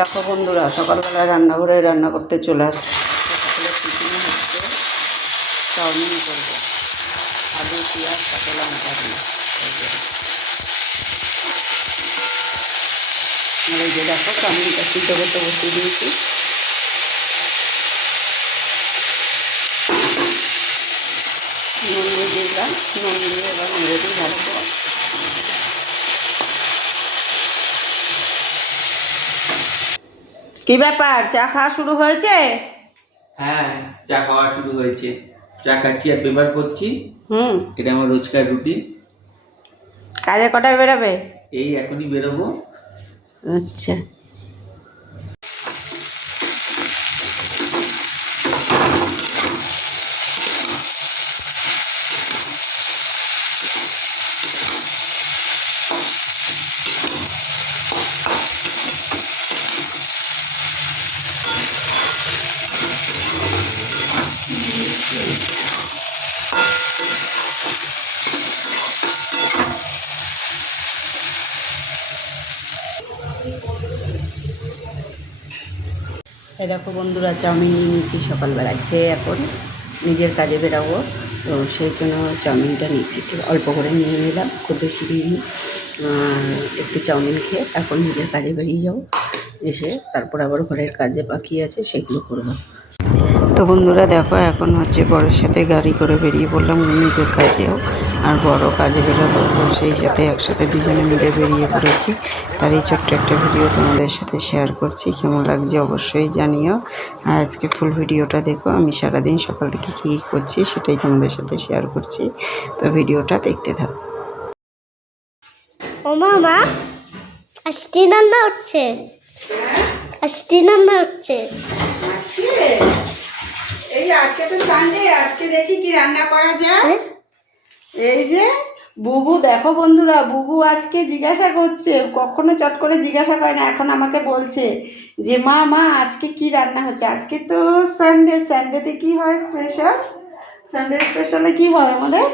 দেখো বন্ধুরা, সকালবেলা রান্নাঘরে রান্না করতে চলে আসছে। সকালে টিফিনে হচ্ছে চাউমিন করব, আলু, পেঁয়াজ, কাঁচা লঙ্কা দিয়ে। যে। দেখো, চাউমিনটা সিদ্ধ করতে বসিয়ে দিয়েছি। নুন দিলাম, নুন দিয়ে এবার ভাজবো। কি ব্যাপার? চা খাওয়া শুরু হয়েছে? হ্যাঁ চা খাওয়া শুরু হয়েছে। চা খাচ্ছি আর পেপার পড়ছি হুম। এটা আমার রোজকার রুটিন। কাজে কটায় বেরোবে? এই এখনই বেরোবো। আচ্ছা। দেখো বন্ধুরা, চাউমিন নিয়ে নিয়েছি সকালবেলা খেয়ে এখন নিজের কাজে বেরাবো। তো সেই জন্য চাউমিনটা একটু অল্প করে নিয়ে নিলাম, খুব বেশি দিন একটু চাউমিন খেয়ে তারপর নিজের কাজে বেরিয়ে যাব। এসে তারপর আবার ঘরের কাজে বাকি আছে, সেগুলো করব। তো বন্ধুরা দেখো, এখন হচ্ছে বড়ের সাথে গাড়ি করে বেরিয়ে পড়লাম নিজের কাজেও, আর বড় কাজে বেরোবো তো সেই সাথে একসাথে দুজনে মিলে বেরিয়ে পড়েছি। তার এই ছোট্ট একটা ভিডিও তোমাদের সাথে শেয়ার করছি, কেমন লাগছে অবশ্যই জানিও। আর আজকে ফুল ভিডিওটা দেখো, আমি সারাদিন সকাল থেকে কী করছি সেটাই তোমাদের সাথে শেয়ার করছি। তো ভিডিওটা দেখতে থাকো। ও মামা আষ্টি রান্না হচ্ছে। আষ্টি রান্না হচ্ছে। এই আজকে তো সানডে আজকে দেখি কি রান্না করা যায়। এই যে বুবু দেখো বন্ধুরা বুবু আজকে জিজ্ঞাসা করছে কখনো চট করে জিজ্ঞাসা করে না এখন আমাকে বলছে যে মা মা আজকে কি রান্না হচ্ছে? আজকে তো সানডে সানডেতে কি হয় স্পেশাল সানডে স্পেশালে কি হয় আমাদের?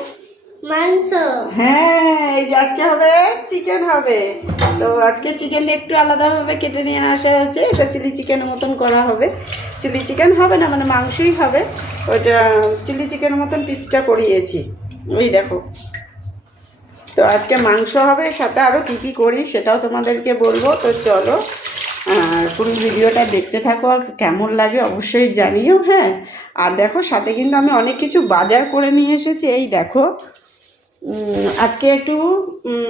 মাংস। হ্যাঁ এই যে আজকে হবে চিকেন হবে। তো আজকে চিকেনটা একটু আলাদাভাবে কেটে নিয়ে আসা হয়েছে। এটা চিলি চিকেনের মতন করা হবে। চিলি চিকেন হবে না মানে মাংসই হবে। ওইটা চিলি চিকেনের মতন পিসটা করিয়েছি। ওই দেখো। তো আজকে মাংস হবে সাথে আরও কী কী করি সেটাও তোমাদেরকে বলব। তো চলো আর পুরো ভিডিওটা দেখতে থাকো কেমন লাগে অবশ্যই জানিও হ্যাঁ। আর দেখো, সাথে কিন্তু আমি অনেক কিছু বাজার করে নিয়ে এসেছি। এই দেখো আজকে একটু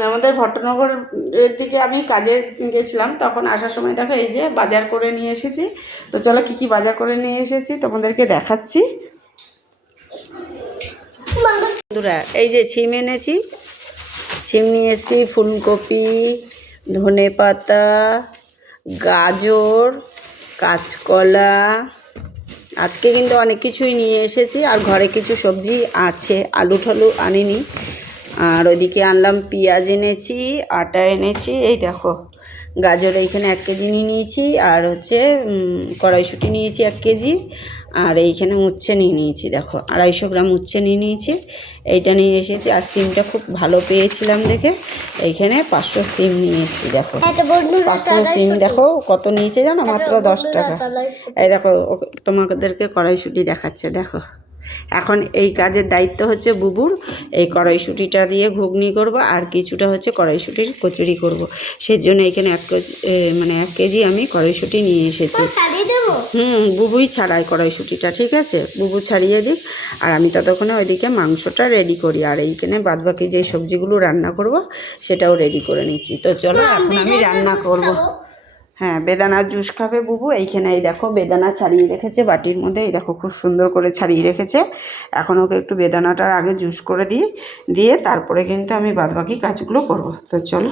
আমাদের ভট্টনগরের দিকে আমি কাজে গেছিলাম, তখন আসার সময় দেখো এই যে বাজার করে নিয়ে এসেছি। তো চলো কী কী বাজার করে নিয়ে এসেছি তোমাদেরকে দেখাচ্ছি। বন্ধুরা, এই যে ছিম এনেছি। ছিম নিয়ে এসেছি, ফুলকপি ধনে পাতা গাজর, কাঁচকলা আজকে কিন্তু অনেক কিছুই নিয়ে এসেছি, আর ঘরে কিছু সবজি আছে, আলু ঠালু আনিনি। আর ওইদিকে আনলাম পেঁয়াজ এনেছি, আটা এনেছি, এই দেখো। গাজর এইখানে এক কেজি নিয়ে নিয়েছি, আর হচ্ছে কড়াইশুটি কড়াইশুঁটি নিয়েছি এক কেজি। আর এইখানে উচ্ছে নিয়ে নিয়েছি দেখো। আড়াইশো গ্রাম উচ্ছে নিয়ে নিয়েছি এইটা নিয়ে এসেছি। আর সিমটা খুব ভালো পেয়েছিলাম দেখে। এইখানে পাঁচশো সিম নিয়েছি এসেছি দেখো পাঁচশো সিম দেখো কত নিয়েছে জানো? মাত্র দশ টাকা। এই দেখো তোমাদেরকে কড়াইশুটি দেখাচ্ছে দেখো। এখন এই কাজের দায়িত্ব হচ্ছে বুবুর এই কড়াইশুঁটিটা দিয়ে ঘুগনি করব আর কিছুটা হচ্ছে কড়াইশুঁটির কচুরি করব। সেই জন্য এখানে এক কেজি মানে এক কেজি আমি কড়াইশুঁটি নিয়ে এসেছি। হুম বুবুই ছাড়াই কড়াইশুঁটিটা ঠিক আছে? বুবু ছাড়িয়ে দিক। আর আমি ততক্ষণে ওইদিকে মাংসটা রেডি করি। আর এইখানে বাদবাকি যে সবজিগুলো রান্না করব সেটাও রেডি করে নিচ্ছি। তো চলো এখন আমি রান্না করব। হ্যাঁ বেদানার জুস খাবে বুবু। এইখানে এই দেখো বেদানা ছাড়িয়ে রেখেছে, বাটির মধ্যে। এই দেখো খুব সুন্দর করে ছাড়িয়ে রেখেছে। এখন ওকে একটু বেদানাটার আগে জুস করে দিই, দিয়ে তারপরে কিন্তু আমি বাদবাকি কাজগুলো করব। তো চলো,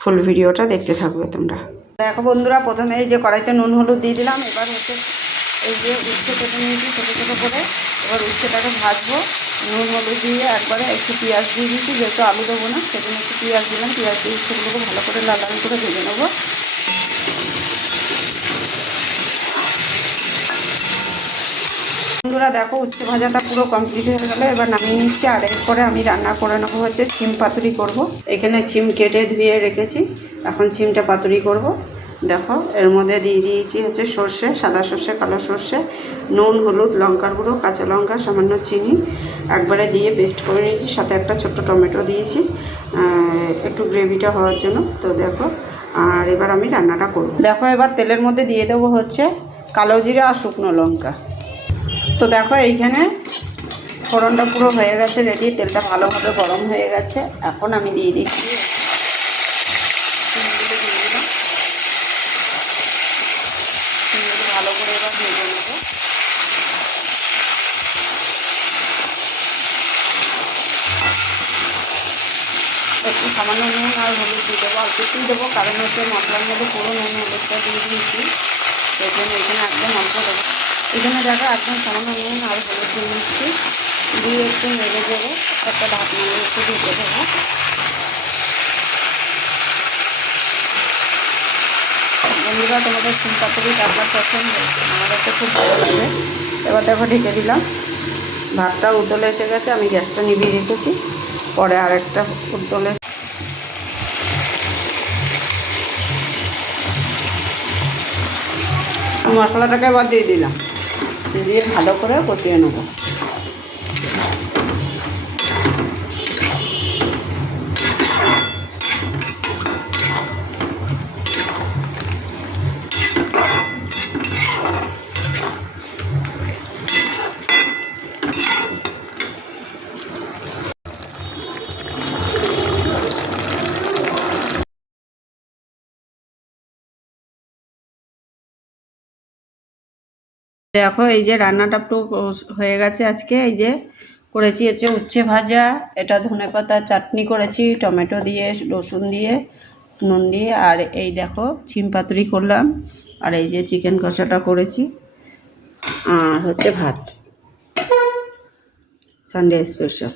ফুল ভিডিওটা দেখতে থাকবে তোমরা। দেখো বন্ধুরা, প্রথমে এই যে কড়াইতে নুন, হলুদ দিয়ে দিলাম। এবার হচ্ছে এই যে উচ্ছে কেটে নিয়েছি ছোটো ছোটো করে। এবার উচ্ছেটাকে ভাজবো। নুন, হলুদ দিয়ে একবারে একটু পেঁয়াজ দিয়ে দিয়েছি যেহেতু আলু দেবো না, সেজন্য একটু পেঁয়াজ দিলাম। পেঁয়াজ দিয়ে উচ্ছেগুলোকে ভালো করে লাল করে ভেজে নেব। বন্ধুরা, দেখো উচ্ছে ভাজাটা পুরো কমপ্লিট হয়ে গেলো। এবার নামিয়ে নিচ্ছি, আর এরপরে আমি রান্না করে নেব হচ্ছে ছিম পাতুরি করব। এখানে ছিম কেটে ধুয়ে রেখেছি, এখন ছিমটা পাতুরি করব। দেখো, এর মধ্যে দিয়ে দিয়েছি হচ্ছে সর্ষে, সাদা সর্ষে, কালো সর্ষে, নুন, হলুদ, লঙ্কার গুঁড়ো, কাঁচা লঙ্কা, সামান্য চিনি। একবারে দিয়ে পেস্ট করে নিয়েছি, সাথে একটা ছোট্ট টমেটো দিয়েছি একটু গ্রেভিটা হওয়ার জন্য। তো দেখো, আর এবার আমি রান্নাটা করব। দেখো, এবার তেলের মধ্যে দিয়ে দেবো হচ্ছে কালো জিরা আর শুকনো লঙ্কা। তো দেখো এইখানে ফোড়নটা পুরো হয়ে গেছে রেডি তেলটা ভালোভাবে গরম হয়ে গেছে। এখন আমি দিয়ে দিচ্ছি। ভালো করে এবার ভেজে একটু সামান্য নুন আর হলুদ দিয়ে দেবো, অল্প একটুই দেবো, কারণ হচ্ছে মশলার মধ্যে পুরো নুন হলুদটা দিয়ে দিয়েছি। সেই জন্য এখানে একদম অল্প দেবো। এখানে দেখো একদম সামান্য নুন আর হলুদ দিয়ে নিচ্ছি। দিয়ে একটু নেড়ে দেবো, একটা ঢাকনা একটু ঢেকে দেবো। বন্ধুরা, তোমাদের ফুল পাতুরি কাটলার পছন্দ? আমাদের তো খুব ভালো লাগে। এবার দেখো ঢেকে দিলাম। ভাতটা উতলে এসে গেছে, আমি গ্যাসটা নিভিয়ে রেখেছি। পরে আরেকটা উতলে মশলাটাকে এবার দিয়ে দিলাম। দিয়ে ভালো করে কষিয়ে নেব। দেখো, এই যে রান্নাটা একটু হয়ে গেছে আজকে, এই যে করেছি হচ্ছে উচ্ছে ভাজা, এটা ধনে পাতা চাটনি করেছি, টমেটো দিয়ে, রসুন দিয়ে, নুন দিয়ে, আর এই দেখো ছিম পাতুরি করলাম, আর এই যে চিকেন কষাটা করেছি, আর হচ্ছে ভাত, সানডে স্পেশাল।